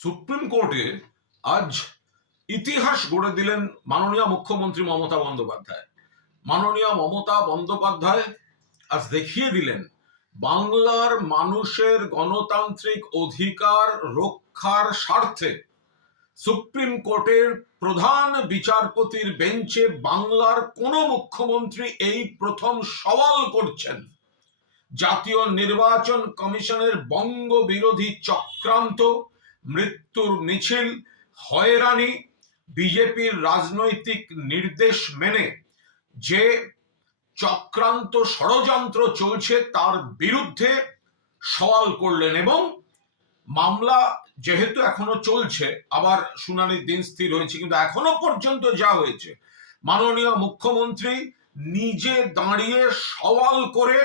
Supreme কোর্টে আজ ইতিহাস গড়ে দিলেন মাননীয় মুখ্যমন্ত্রী মমতা বন্দ্যোপাধ্যায়। মাননীয় মমতা বন্দ্যোপাধ্যায় আজ দেখিয়ে দিলেন বাংলার মানুষের গণতান্ত্রিক অধিকার রক্ষার স্বার্থে সুপ্রিম কোর্টের প্রধান বিচারপতির বেঞ্চে বাংলার কোন মুখ্যমন্ত্রী এই প্রথম সওয়াল করছেন জাতীয় নির্বাচন কমিশনের বঙ্গ বিরোধী চক্রান্ত, মৃত্যুর মিছিল, হয়রানি, বিজেপির রাজনৈতিক নির্দেশ মেনে যে চক্রান্ত ষড়যন্ত্র চলছে তার বিরুদ্ধে সওয়াল করলেন। এবং মামলা যেহেতু এখনো চলছে, আবার শুনানির দিন স্থির হয়েছে, কিন্তু এখনো পর্যন্ত যা হয়েছে মাননীয় মুখ্যমন্ত্রী নিজে দাঁড়িয়ে সওয়াল করে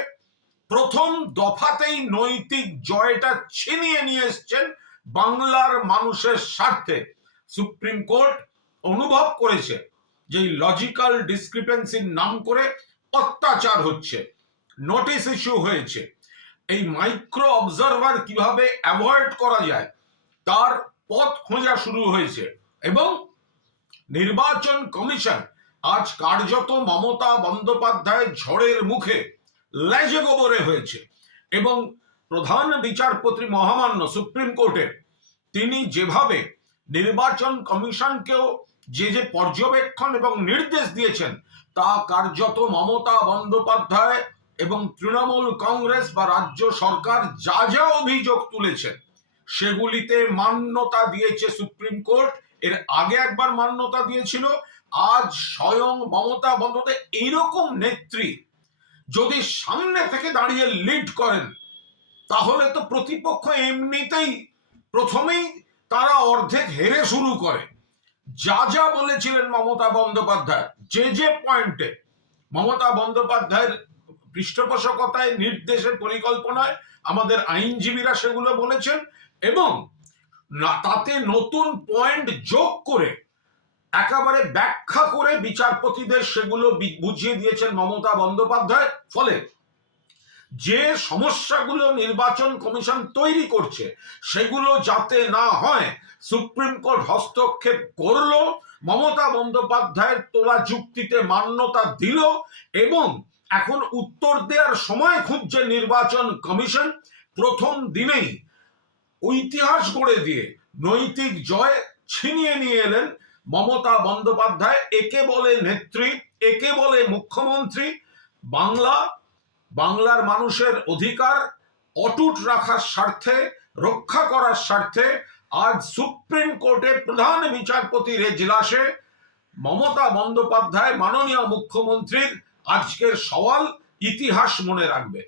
প্রথম দফাতেই নৈতিক জয়টা ছিনিয়ে নিয়ে এসছেন বাংলার মানুষের স্বার্থে। সুপ্রিম কোর্ট অনুভব করেছে যে লজিক্যাল ডিসক্রিপেন্সির নাম করে অত্যাচার হচ্ছে, নোটিশ ইস্যু হয়েছে, এই মাইক্রো অবজারভার কিভাবে অ্যাভয়েড করা যায় তার পথ খোঁজা শুরু হয়েছে। এবং নির্বাচন কমিশন আজ কার্যত মমতা বন্দ্যোপাধ্যায় ঝড়ের মুখে লেজে গোবরে হয়েছে। এবং প্রধান বিচারপতি মহামান্য সুপ্রিম কোর্টের তিনি যেভাবে নির্বাচন কমিশনকেও যে পর্যবেক্ষণ এবং নির্দেশ দিয়েছেন তা কার্যত মমতা বন্দ্যোপাধ্যায় এবং তৃণমূল কংগ্রেস বা রাজ্য সরকার যা যা অভিযোগ তুলেছেন সেগুলিতে মান্যতা দিয়েছে সুপ্রিম কোর্ট। এর আগে একবার মান্যতা দিয়েছিল। আজ স্বয়ং মমতা বন্দ্যোপাধ্যায় এইরকম নেত্রী যদি সামনে থেকে দাঁড়িয়ে লিড করেন তাহলে তো প্রতিপক্ষ এমনিতেই প্রথমেই তারা অর্ধেক হেরে শুরু করে। যা যা বলেছিলেন মমতা বন্দ্যোপাধ্যায়, যে পয়েন্টে মমতা বন্দ্যোপাধ্যায়ের পৃষ্ঠপোষকতায়, নির্দেশে, পরিকল্পনায় আমাদের আইনজীবীরা সেগুলো বলেছেন এবং তাতে নতুন পয়েন্ট যোগ করে একেবারে ব্যাখ্যা করে বিচারপতিদের সেগুলো বুঝিয়ে দিয়েছেন মমতা বন্দ্যোপাধ্যায়। ফলে যে সমস্যাগুলো নির্বাচন কমিশন তৈরি করছে সেগুলো যাতে না হয় সুপ্রিম কোর্ট হস্তক্ষেপ করলো, মমতা বন্দ্যোপাধ্যায়ের তোলা যুক্তিতে মান্যতা দিল এবং এখন উত্তর দেওয়ার সময় খুঁজছে নির্বাচন কমিশন। প্রথম দিনেই ইতিহাস গড়ে দিয়ে নৈতিক জয় ছিনিয়ে নিয়ে এলেন মমতা বন্দ্যোপাধ্যায়। একে বলে নেত্রী, একে বলে মুখ্যমন্ত্রী। বাংলার মানুষের অধিকার অটুট রাখার স্বার্থে, রক্ষা করার স্বার্থে আজ সুপ্রিম কোর্টের প্রধান বিচারপতির এজলাসে মমতা বন্দ্যোপাধ্যায় মাননীয় মুখ্যমন্ত্রীর আজকের সওয়াল ইতিহাস মনে রাখবে।